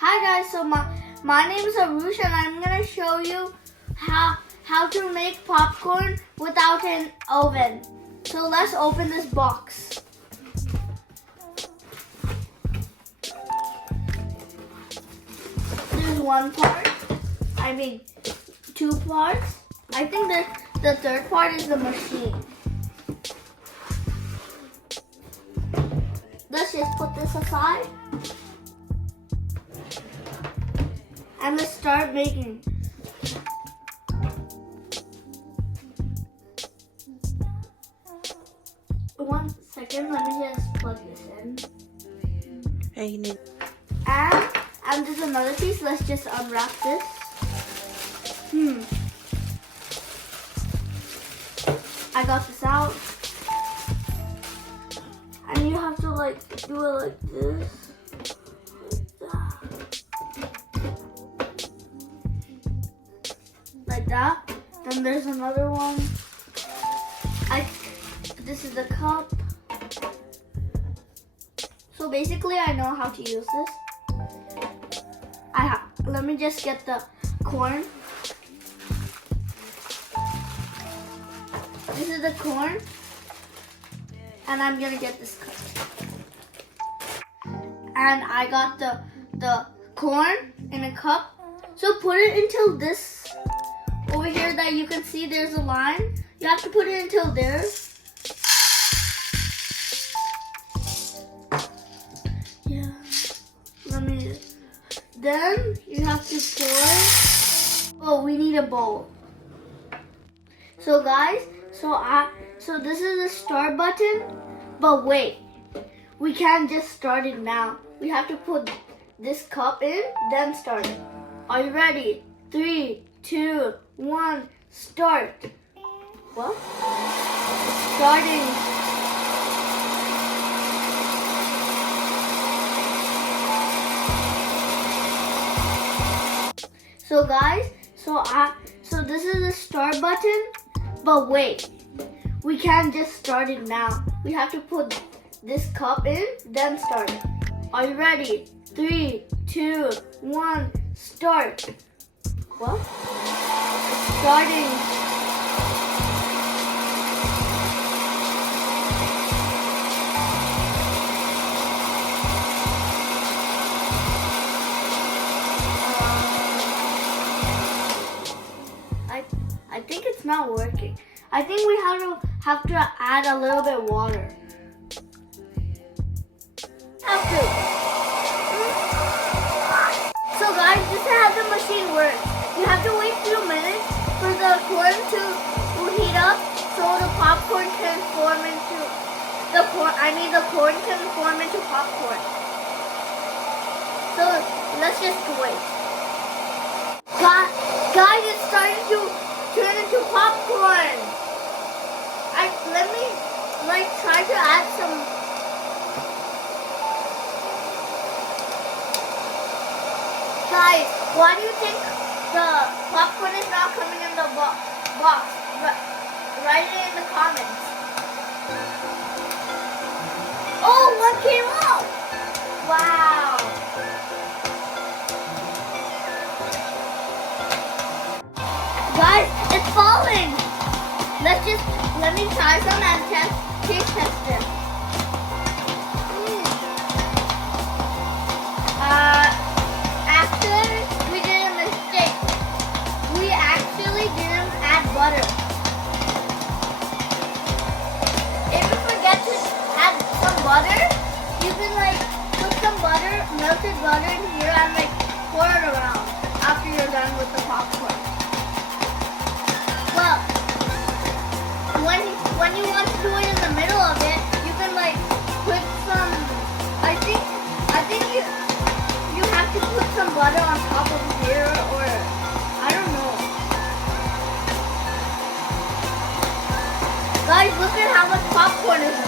Hi guys, so my name is Arush and I'm gonna show you how to make popcorn without an oven. So let's open this box. There's two parts. I think the third part is the machine. Let's just put this aside. And let's start making. One second, let me just plug this in. And there's another piece. Let's just unwrap this. I got this out. And you have to do it like this. Like that. Then there's another one. This is the cup. So basically I know how to use this. Let me just get the corn. This is the corn. And I'm gonna get this cup. And I got the corn in a cup. So put it until this over here that you can see there's a line. You have to put it until there. Yeah. Then you have to pour. Oh, we need a bowl. So guys, so this is the start button, but wait. We can't just start it now. We have to put this cup in, then start it. Are you ready? 3, 2, 1, start. What? Starting. So guys, so this is the start button, but wait. We can't just start it now. We have to put this cup in, then start it. Are you ready? 3, 2, 1, start. What? Starting. I think it's not working. I think we have to add a little bit of water. So guys, this is how the machine works. You have to wait a few minutes for the corn to heat up so the popcorn can form into the corn can form into popcorn. So let's just wait. Guys, it's starting to turn into popcorn. Let me try to add some. Guys, why do you think the popcorn is not coming in the box? Write it in the comments. Oh, one came out! Wow! Guys, it's falling! Let me try some and taste test it. Actually, we did a mistake. We actually didn't add butter. If you forget to add some butter, you can put some melted butter in here and pour it around after you're done with the popcorn. Well, when you want to do it in the middle of it, you can put some. I think you have to put some butter on top of here, or I don't know. Guys, look at how much popcorn is